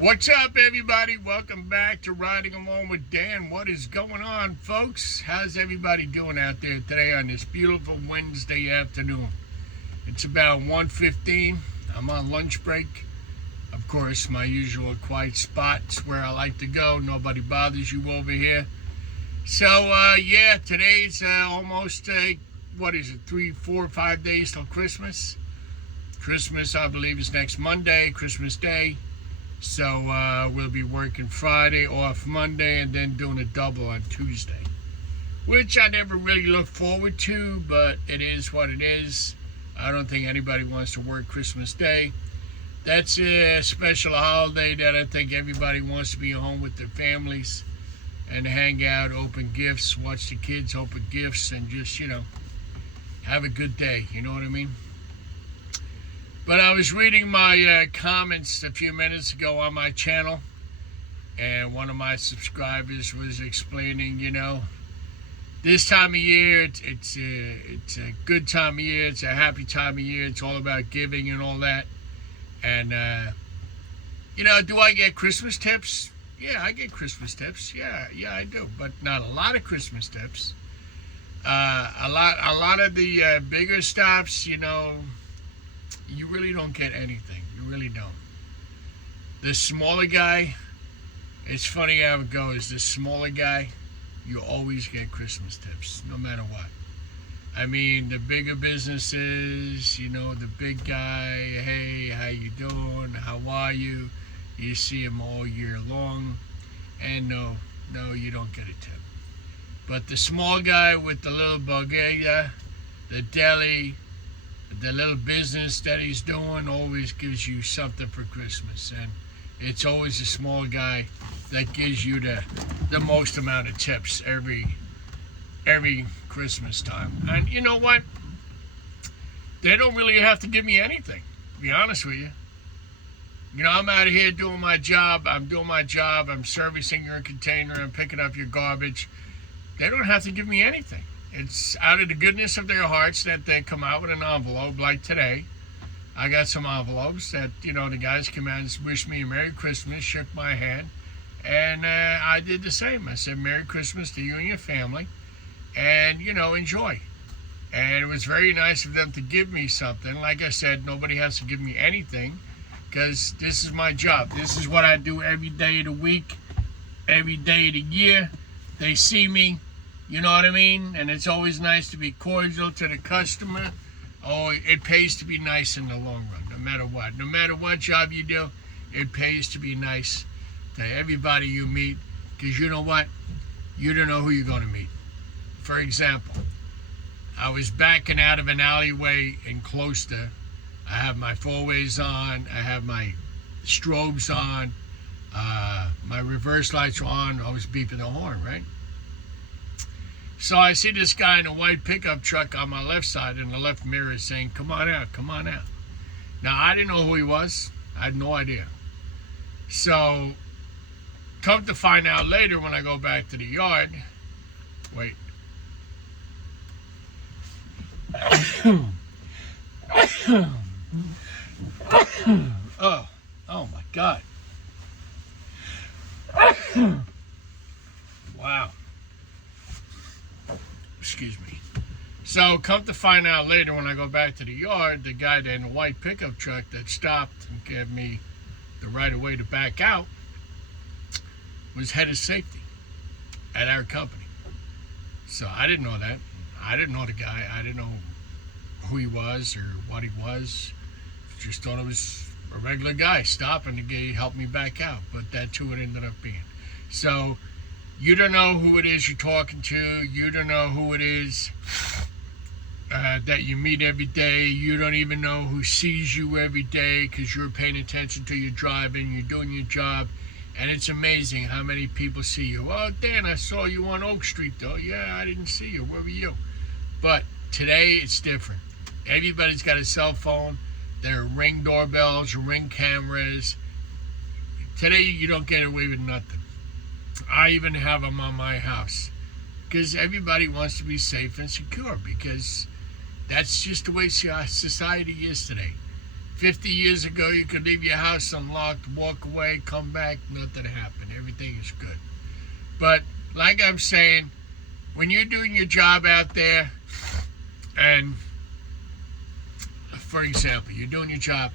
What's up, everybody? Welcome back to Riding Along with Dan. What is going on, folks? How's everybody doing out there today on this beautiful Wednesday afternoon? It's about 1:15. I'm on lunch break. Of course, my usual quiet spots where I like to go. Nobody bothers you over here. So, today's almost, what is it, 3, 4, 5 days till Christmas. Christmas, I believe, is next Monday, Christmas Day. So we'll be working Friday, off Monday, and then doing a double on Tuesday, which I never really look forward to, but it is what it is. I don't think anybody wants to work Christmas Day. That's a special holiday that I think everybody wants to be home with their families and hang out, open gifts, watch the kids open gifts, and just, have a good day. You know what I mean? But I was reading my comments a few minutes ago on my channel, and one of my subscribers was explaining, this time of year, it's a good time of year, it's a happy time of year, it's all about giving and all that. And, do I get Christmas tips? Yeah, I get Christmas tips. Yeah, I do, but not a lot of Christmas tips. A lot of the bigger stops, you really don't get anything. You really don't. The smaller guy, it's funny how it goes. The smaller guy, you always get Christmas tips, no matter what. I mean, the bigger businesses, the big guy, hey, how you doing? How are you? You see him all year long. And no, you don't get a tip. But the small guy with the little bodega, the deli, the little business that he's doing always gives you something for Christmas, and it's always a small guy that gives you the most amount of tips every Christmas time. And you know what? They don't really have to give me anything, to be honest with you. I'm out of here doing my job. I'm servicing your container. I'm picking up your garbage. They don't have to give me anything. It's out of the goodness of their hearts that they come out with an envelope like today. I got some envelopes that, the guys came out and wished me a Merry Christmas, shook my hand, and I did the same. I said, Merry Christmas to you and your family, and, enjoy. And it was very nice of them to give me something. Like I said, nobody has to give me anything because this is my job. This is what I do every day of the week, every day of the year. They see me. You know what I mean? And it's always nice to be cordial to the customer. Oh, it pays to be nice in the long run, no matter what. No matter what job you do, it pays to be nice to everybody you meet. Because you know what? You don't know who you're going to meet. For example, I was backing out of an alleyway in Closter. I have my four-ways on. I have my strobes on. My reverse lights are on. I was beeping the horn, right? So I see this guy in a white pickup truck on my left side in the left mirror saying, come on out, come on out. Now, I didn't know who he was. I had no idea. So, come to find out later when I go back to the yard, wait. Oh my God. Wow. Excuse me. So come to find out later when I go back to the yard, the guy in the white pickup truck that stopped and gave me the right of way to back out was head of safety at our company. So I didn't know that. I didn't know the guy. I didn't know who he was or what he was. Just thought it was a regular guy stopping to help me back out. But that's who it ended up being. So you don't know who it is you're talking to. You don't know who it is that you meet every day. You don't even know who sees you every day because you're paying attention to your driving. You're doing your job. And it's amazing how many people see you. Oh, Dan, I saw you on Oak Street, though. Yeah, I didn't see you. Where were you? But today, it's different. Everybody's got a cell phone. There are Ring doorbells, Ring cameras. Today, you don't get away with nothing. I even have them on my house because everybody wants to be safe and secure because that's just the way society is today. 50 years ago, you could leave your house unlocked, walk away, come back, nothing happened. Everything is good. But like I'm saying, when you're doing your job out there, and for example, you're doing your job,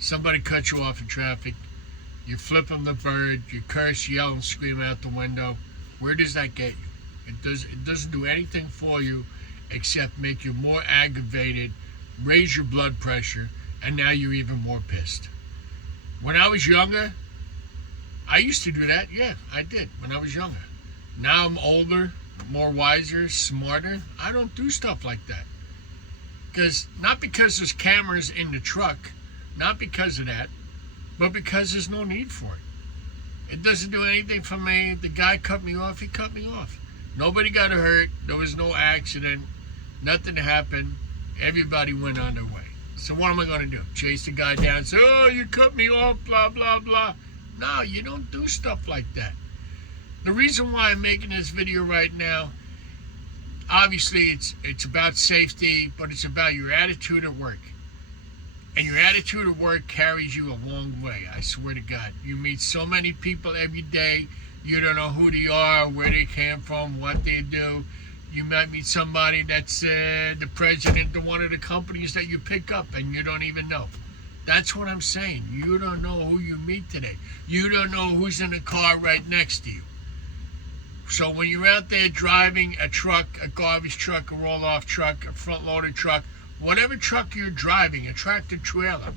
somebody cuts you off in traffic, you flip them the bird, you curse, yell, and scream out the window, where does that get you? It doesn't do anything for you except make you more aggravated, raise your blood pressure, and now you're even more pissed. When I was younger, I used to do that. Yeah, I did when I was younger. Now I'm older, more wiser, smarter. I don't do stuff like that. Not because there's cameras in the truck, not because of that, but because there's no need for it. It doesn't do anything for me. The guy cut me off, he cut me off. Nobody got hurt. There was no accident. Nothing happened. Everybody went on their way. So what am I going to do? Chase the guy down and say, oh, you cut me off, blah, blah, blah. No, you don't do stuff like that. The reason why I'm making this video right now, obviously it's about safety, but it's about your attitude at work. And your attitude at work carries you a long way, I swear to God. You meet so many people every day, you don't know who they are, where they came from, what they do. You might meet somebody that's the president of one of the companies that you pick up and you don't even know. That's what I'm saying. You don't know who you meet today. You don't know who's in the car right next to you. So when you're out there driving a truck, a garbage truck, a roll-off truck, a front-loaded truck, whatever truck you're driving, a tractor trailer,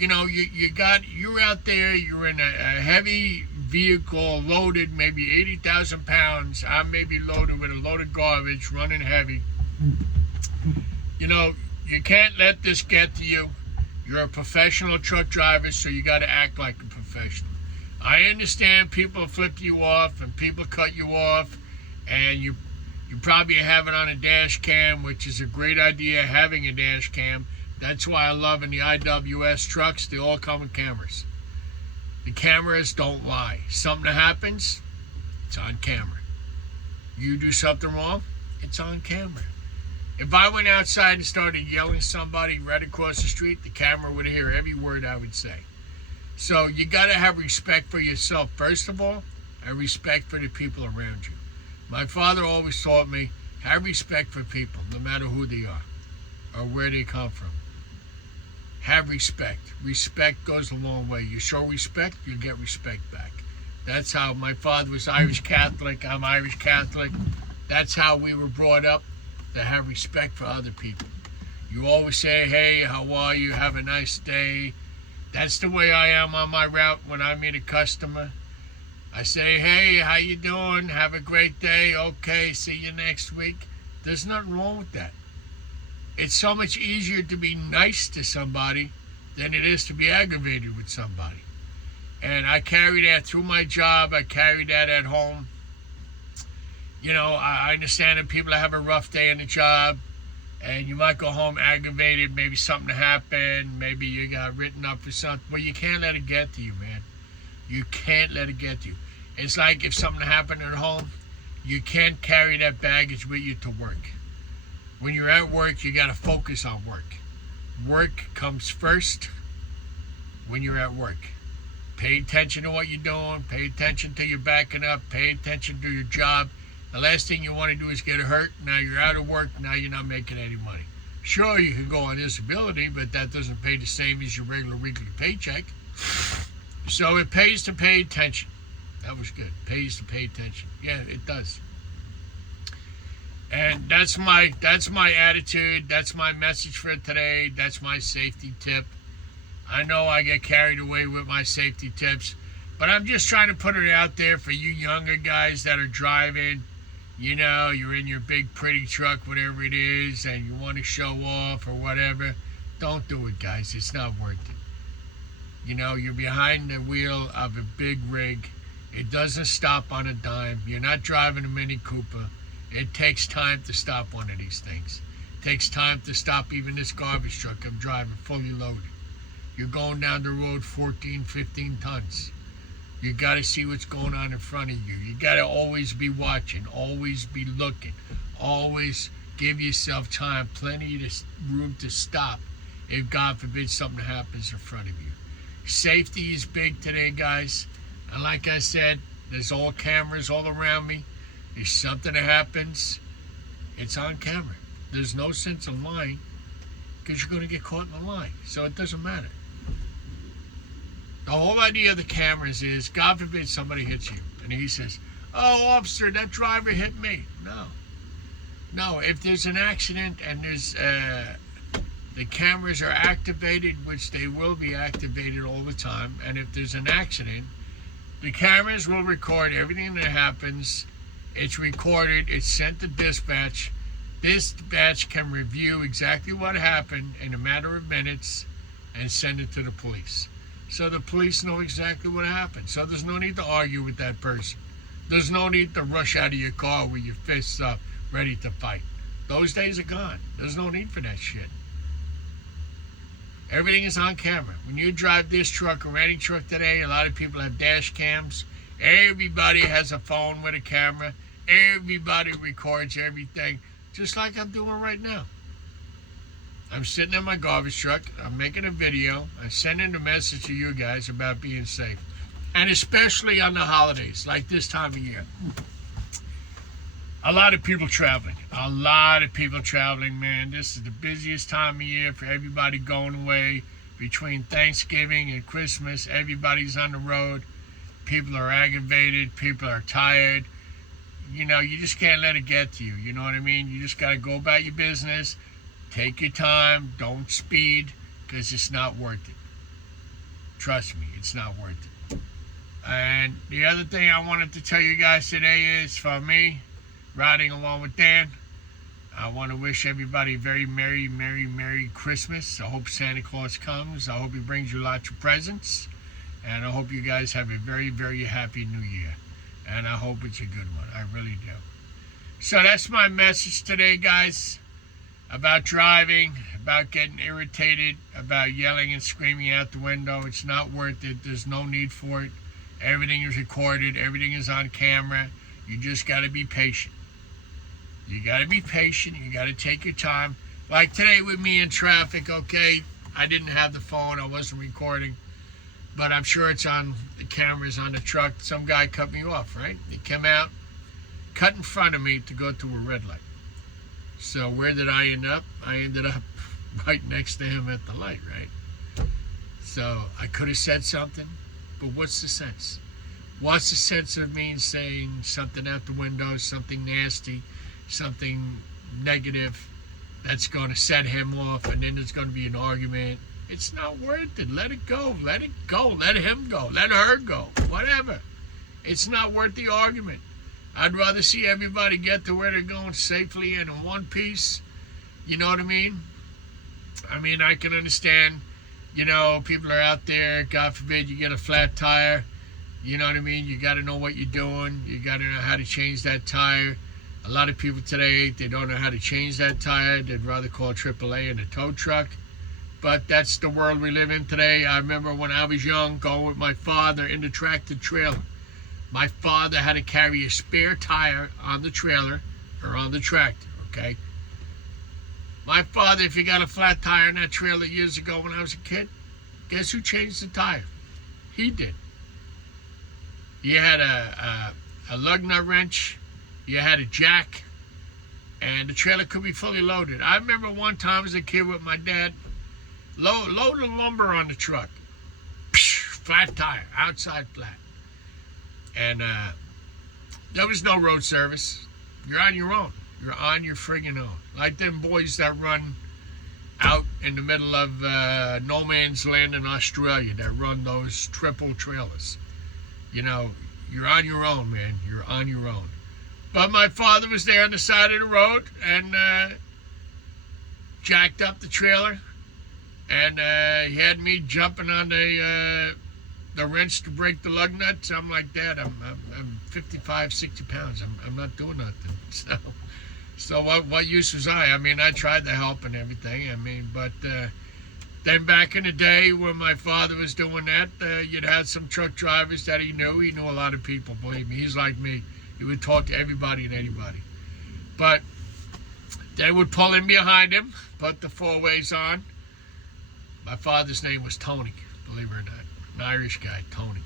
you're out there, you're in a heavy vehicle loaded, maybe 80,000 pounds. I may be loaded with a load of garbage, running heavy. You can't let this get to you. You're a professional truck driver, so you got to act like a professional. I understand people flip you off and people cut you off, and you probably have it on a dash cam, which is a great idea, having a dash cam. That's why I love in the IWS trucks, they all come with cameras. The cameras don't lie. Something happens, it's on camera. You do something wrong, it's on camera. If I went outside and started yelling at somebody right across the street, the camera would hear every word I would say. So you got to have respect for yourself, first of all, and respect for the people around you. My father always taught me, have respect for people, no matter who they are or where they come from. Have respect. Respect goes a long way. You show respect, you get respect back. That's how my father was Irish Catholic. I'm Irish Catholic. That's how we were brought up, to have respect for other people. You always say, hey, how are you? Have a nice day. That's the way I am on my route when I meet a customer. I say, hey, how you doing? Have a great day. Okay, see you next week. There's nothing wrong with that. It's so much easier to be nice to somebody than it is to be aggravated with somebody. And I carry that through my job. I carry that at home. I understand that people have a rough day in the job, and you might go home aggravated. Maybe something happened. Maybe you got written up for something. But you can't let it get to you, man. You can't let it get to you. It's like if something happened at home, you can't carry that baggage with you to work. When you're at work, you got to focus on work. Work comes first when you're at work. Pay attention to what you're doing. Pay attention to your backing up. Pay attention to your job. The last thing you want to do is get hurt. Now you're out of work. Now you're not making any money. Sure, you can go on disability, but that doesn't pay the same as your regular weekly paycheck. So it pays to pay attention. That was good. Pays to pay attention. Yeah, it does. And that's my attitude. That's my message for today. That's my safety tip. I know I get carried away with my safety tips, but I'm just trying to put it out there for you younger guys that are driving. You're in your big pretty truck, whatever it is, and you want to show off or whatever. Don't do it, guys. It's not worth it. You're behind the wheel of a big rig. It doesn't stop on a dime. You're not driving a Mini Cooper. It takes time to stop one of these things. It takes time to stop even this garbage truck I'm driving fully loaded. You're going down the road 14, 15 tons. You got to see what's going on in front of you. You got to always be watching, always be looking, always give yourself time, plenty of room to stop if God forbid something happens in front of you. Safety is big today, guys. And like I said, there's all cameras all around me. If something happens, it's on camera. There's no sense of lying because you're going to get caught in the lie. So it doesn't matter. The whole idea of the cameras is, God forbid somebody hits you. And he says, oh, officer, that driver hit me. No, if there's an accident and there's the cameras are activated, which they will be activated all the time, and if there's an accident, the cameras will record everything that happens. It's recorded, it's sent to dispatch. Dispatch can review exactly what happened in a matter of minutes and send it to the police. So the police know exactly what happened. So there's no need to argue with that person. There's no need to rush out of your car with your fists up, ready to fight. Those days are gone. There's no need for that shit. Everything is on camera. When you drive this truck or any truck today, a lot of people have dash cams. Everybody has a phone with a camera. Everybody records everything, just like I'm doing right now. I'm sitting in my garbage truck. I'm making a video. I'm sending a message to you guys about being safe. And especially on the holidays, like this time of year. A lot of people traveling. A lot of people traveling, man. This is the busiest time of year for everybody going away. Between Thanksgiving and Christmas, everybody's on the road. People are aggravated. People are tired. You know, you just can't let it get to you. You know what I mean? You just got to go about your business. Take your time. Don't speed, because it's not worth it. Trust me, it's not worth it. And the other thing I wanted to tell you guys today is, for me, riding along with Dan, I want to wish everybody a very Merry, Merry, Merry Christmas. I hope Santa Claus comes. I hope he brings you lots of presents. And I hope you guys have a very, very happy New Year. And I hope it's a good one. I really do. So that's my message today, guys. About driving, about getting irritated, about yelling and screaming out the window. It's not worth it. There's no need for it. Everything is recorded. Everything is on camera. You just got to be patient. You got to be patient. You got to take your time. Like today with me in traffic, okay, I didn't have the phone. I wasn't recording. But I'm sure it's on the cameras on the truck. Some guy cut me off, right? He came out, cut in front of me to go to a red light. So where did I end up? I ended up right next to him at the light, right? So I could have said something, but what's the sense? What's the sense of me saying something out the window, something nasty, something negative that's going to set him off, and then there's going to be an argument? It's not worth it. Let it go. Let it go. Let him go. Let her go. Whatever. It's not worth the argument. I'd rather see everybody get to where they're going safely and in one piece. You know what I mean? I mean, I can understand, you know, people are out there, God forbid you get a flat tire. You know what I mean? You got to know what you're doing. You got to know how to change that tire. A lot of people today, they don't know how to change that tire. They'd rather call AAA and a tow truck. But that's the world we live in today. I remember when I was young, going with my father in the tractor trailer. My father had to carry a spare tire on the trailer or on the tractor, okay? My father, if he got a flat tire in that trailer years ago when I was a kid, guess who changed the tire? He did. You had a lug nut wrench, you had a jack, and the trailer could be fully loaded. I remember one time as a kid with my dad, loading lumber on the truck. Flat tire, outside flat. And there was no road service. You're on your own. You're on your friggin' own. Like them boys that run out in the middle of no man's land in Australia that run those triple trailers. You know, you're on your own, man. You're on your own. But my father was there on the side of the road and jacked up the trailer. And he had me jumping on the wrench to break the lug nuts. I'm like, Dad, I'm 55, 60 pounds. I'm not doing nothing. So what use was I? I mean, I tried to help and everything. I mean, but then back in the day when my father was doing that, you'd have some truck drivers that he knew. He knew a lot of people, believe me. He's like me. He would talk to everybody and anybody. But they would pull in behind him, put the four-ways on, My father's name was Tony, believe it or not. An Irish guy, Tony.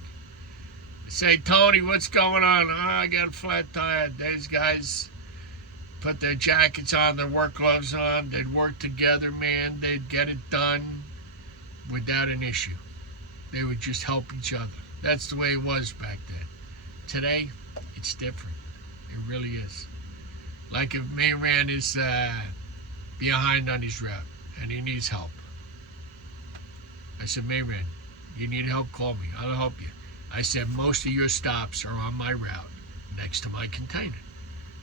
I say, Tony, what's going on? Oh, I got a flat tire. These guys put their jackets on, their work gloves on. They'd work together, man. They'd get it done without an issue. They would just help each other. That's the way it was back then. Today, it's different. It really is. Like if Mayran is behind on his route and he needs help. I said, Mayran, you need help, call me. I'll help you. I said, most of your stops are on my route next to my container.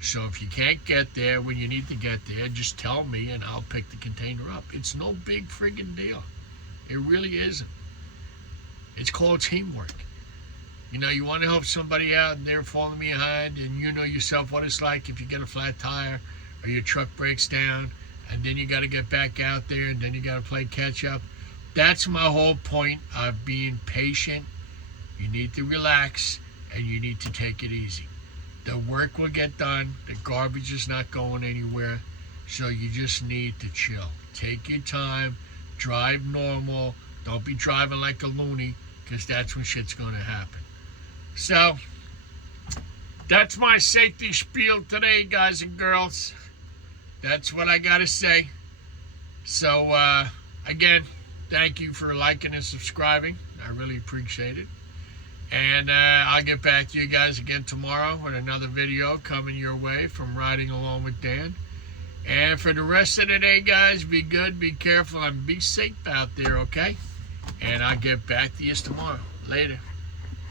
So if you can't get there when you need to get there, just tell me and I'll pick the container up. It's no big friggin' deal. It really isn't. It's called teamwork. You know, you want to help somebody out and they're falling behind, and you know yourself what it's like if you get a flat tire or your truck breaks down and then you got to get back out there and then you got to play catch up. That's my whole point of being patient. You need to relax and you need to take it easy. The work will get done. The garbage is not going anywhere. So you just need to chill. Take your time. Drive normal. Don't be driving like a loony, because that's when shit's going to happen. So, that's my safety spiel today, guys and girls. That's what I got to say. So, again, thank you for liking and subscribing. I really appreciate it. And I'll get back to you guys again tomorrow with another video coming your way from Riding Along with Dan. And for the rest of the day, guys, be good, be careful, and be safe out there, okay? And I'll get back to you tomorrow. Later.